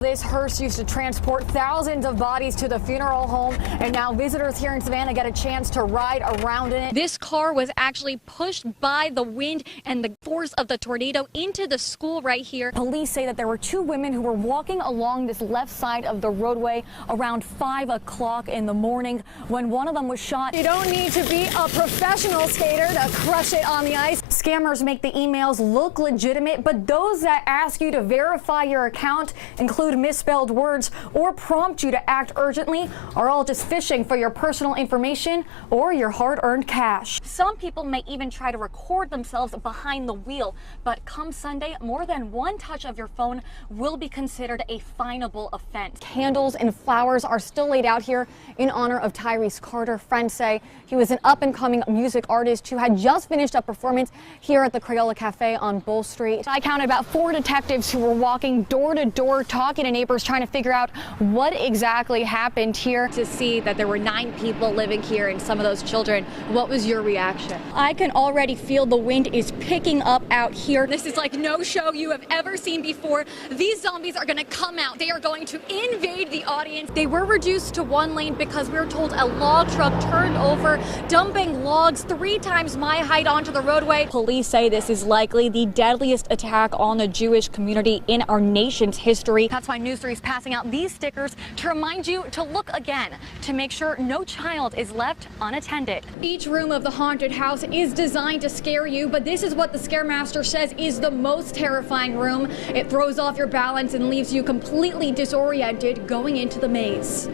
This hearse used to transport thousands of bodies to the funeral home, and now visitors here in Savannah get a chance to ride around in it. This car was actually pushed by the wind and the force of the tornado into the school right here. Police say that there were two women who were walking along this left side of the roadway around 5 o'clock in the morning when one of them was shot. You don't need to be a professional skater to crush it on the ice. Scammers make the emails look legitimate, but those that ask you to verify your account, include misspelled words, or prompt you to act urgently are all just phishing for your personal information or your hard-earned cash. Some people may even try to record themselves behind the wheel, but come Sunday, more than one touch of your phone will be considered a finable offense. Candles and flowers are still laid out here in honor of Tyrese Carter. Friends say he was an up-and-coming music artist who had just finished a performance here at the Crayola Cafe on Bull Street. I counted about 4 detectives who were walking door to door, talking to neighbors, trying to figure out what exactly happened here. To see that there were 9 people living here and some of those children, what was your reaction? I can already feel the wind is picking up out here. This is like no show you have ever seen before. These zombies are going to come out. They are going to invade the audience. They were reduced to 1 lane because we were told a log truck turned over, dumping logs 3 times my height onto the roadway. Police say this is likely the deadliest attack on the Jewish community in our nation's history. That's why News 3 is passing out these stickers to remind you to look again, to make sure no child is left unattended. Each room of the haunted house is designed to scare you, but this is what the Scaremaster says is the most terrifying room. It throws off your balance and leaves you completely disoriented going into the maze.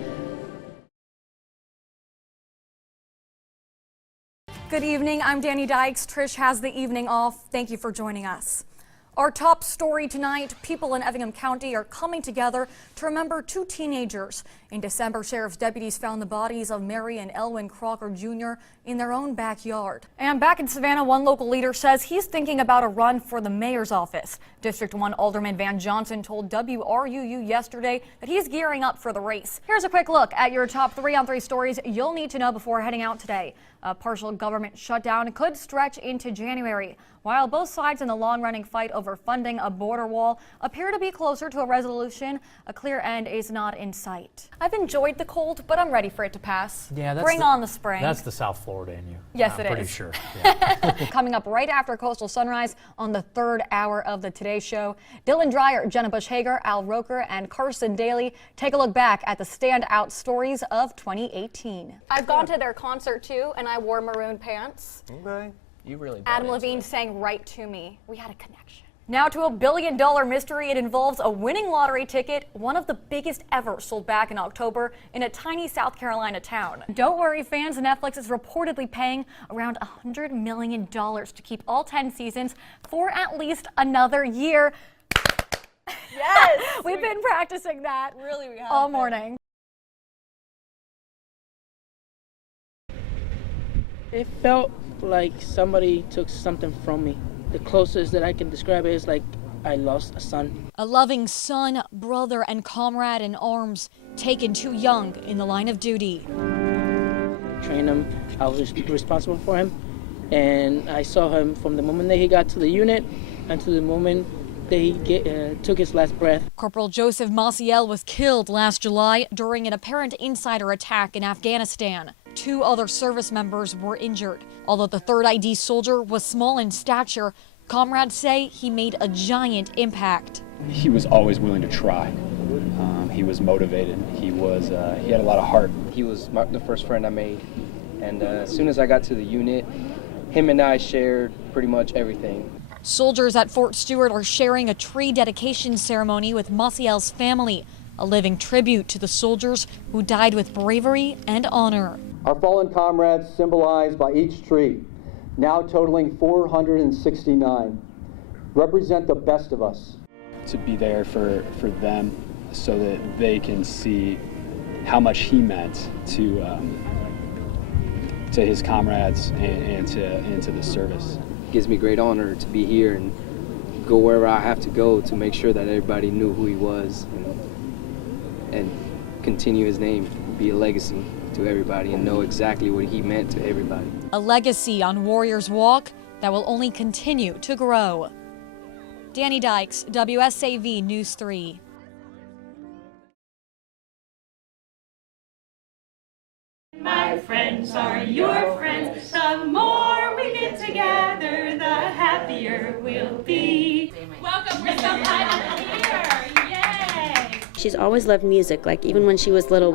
Good evening, I'm Danni Dikes. Trish has the evening off. Thank you for joining us. Our top story tonight, people in Effingham County are coming together to remember 2 teenagers. In December, sheriff's deputies found the bodies of Mary and Elwin Crocker Jr. in their own backyard. And back in Savannah, one local leader says he's thinking about a run for the mayor's office. District 1 Alderman Van Johnson told WRUU yesterday that he's gearing up for the race. Here's a quick look at your top 3 on 3 stories you'll need to know before heading out today. A partial government shutdown could stretch into January, while both sides in the long-running fight over funding a border wall appear to be closer to a resolution. A clear end is not in sight. I've enjoyed the cold, but I'm ready for it to pass. Yeah, Bring on the spring. That's the South Florida in you. Yes, it is. I'm pretty sure. Yeah. Coming up right after Coastal Sunrise on the 3rd hour of the Today Show, Dylan Dreyer, Jenna Bush Hager, Al Roker, and Carson Daly take a look back at the standout stories of 2018. I've gone to their concert too, and I wore maroon pants. Okay. You really Adam Levine sang Right to Me. We had a connection. Now to a $1 billion mystery. It involves a winning lottery ticket, one of the biggest ever, sold back in October in a tiny South Carolina town. Don't worry, fans. Netflix is reportedly paying around $100 million to keep all 10 seasons for at least another year. Yes! We've been practicing that Really, we have all morning. It felt like somebody took something from me. The closest that I can describe it is like I lost a son. A loving son, brother, and comrade in arms, taken too young in the line of duty. Trained him, I was responsible for him, and I saw him from the moment that he got to the unit until the moment that he took his last breath. Corporal Joseph Maciel was killed last July during an apparent insider attack in Afghanistan. 2 other service members were injured. Although the 3rd ID soldier was small in stature, comrades say he made a giant impact. He was always willing to try. He was motivated. He had a lot of heart. He was the first friend I made, and as soon as I got to the unit, him and I shared pretty much everything. Soldiers at Fort Stewart are sharing a tree dedication ceremony with Maciel's family, a living tribute to the soldiers who died with bravery and honor. Our fallen comrades, symbolized by each tree, now totaling 469, represent the best of us. To be there for them so that they can see how much he meant to his comrades and to the service. It gives me great honor to be here and go wherever I have to go to make sure that everybody knew who he was and continue his name, be a legacy to everybody and know exactly what he meant to everybody. A legacy on Warriors Walk that will only continue to grow. Danni Dikes, WSAV News 3. happier we'll be. Welcome, we're so glad you're here. Yay! She's always loved music. Like even when she was little,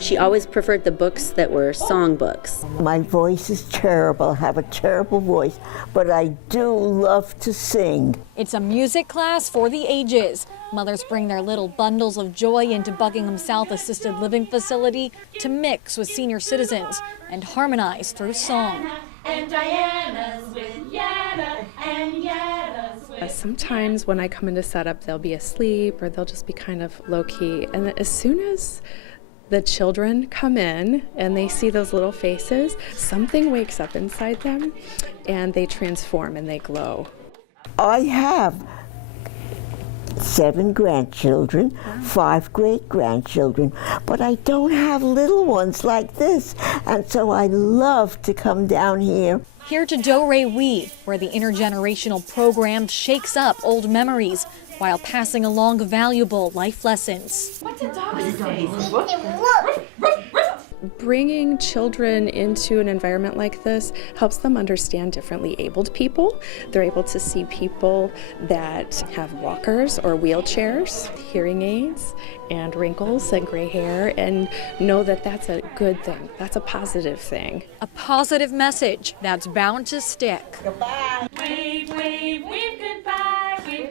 she always preferred the books that were song books. My voice is terrible. I have a terrible voice, but I do love to sing. It's a music class for the ages. Mothers bring their little bundles of joy into Buckingham South Assisted Living Facility to mix with senior citizens and harmonize through song. And Diana's with Yana, and Yana's with... Sometimes when I come into setup, they'll be asleep or they'll just be kind of low-key. And as soon as the children come in and they see those little faces, something wakes up inside them and they transform and they glow. I have 7 grandchildren, 5 great-grandchildren, but I don't have little ones like this, and so I love to come down here. Here to Do Re We, where the intergenerational program shakes up old memories while passing along valuable life lessons. What's a dog say? Bringing children into an environment like this helps them understand differently abled people. They're able to see people that have walkers or wheelchairs, hearing aids, and wrinkles and gray hair, and know that that's a good thing. That's a positive thing. A positive message that's bound to stick. Goodbye. Wave, wave, wave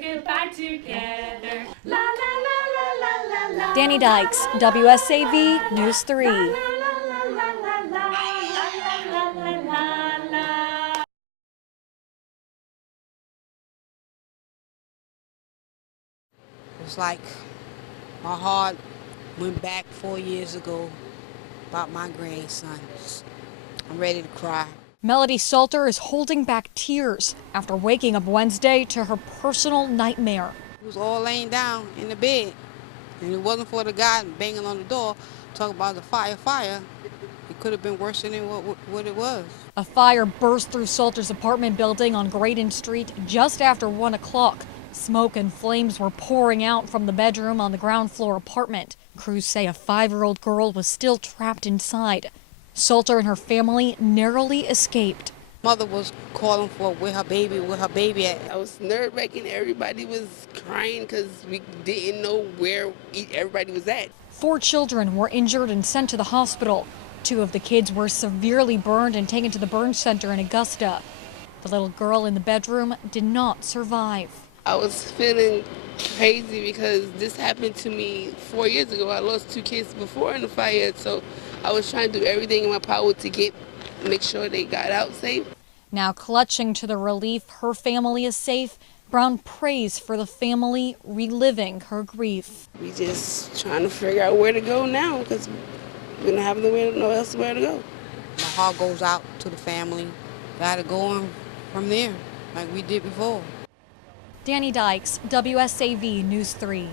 goodbye together. La la la la la la la. Danni Dikes, WSAV News 3. It's like my heart went back 4 years ago about my grandsons. I'm ready to cry. Melody Salter is holding back tears after waking up Wednesday to her personal nightmare. He was all laying down in the bed, and it wasn't for the guy banging on the door, talking about the fire. It could have been worse than what it was. A fire burst through Salter's apartment building on Graydon Street just after 1 o'clock. Smoke and flames were pouring out from the bedroom on the ground floor apartment. Crews say a 5-year-old girl was still trapped inside. Salter and her family narrowly escaped. Mother was calling for where her baby at. I was nerve-wracking. Everybody was crying because we didn't know where everybody was at. 4 children were injured and sent to the hospital. 2 of the kids were severely burned and taken to the burn center in Augusta. The little girl in the bedroom did not survive. I was feeling crazy because this happened to me 4 years ago. I lost 2 kids before in the fire, so I was trying to do everything in my power to make sure they got out safe. Now clutching to the relief her family is safe, Brown prays for the family reliving her grief. We just trying to figure out where to go now because we don't have nowhere else where to go. My heart goes out to the family. Got to go on from there like we did before. Danni Dikes, WSAV News 3.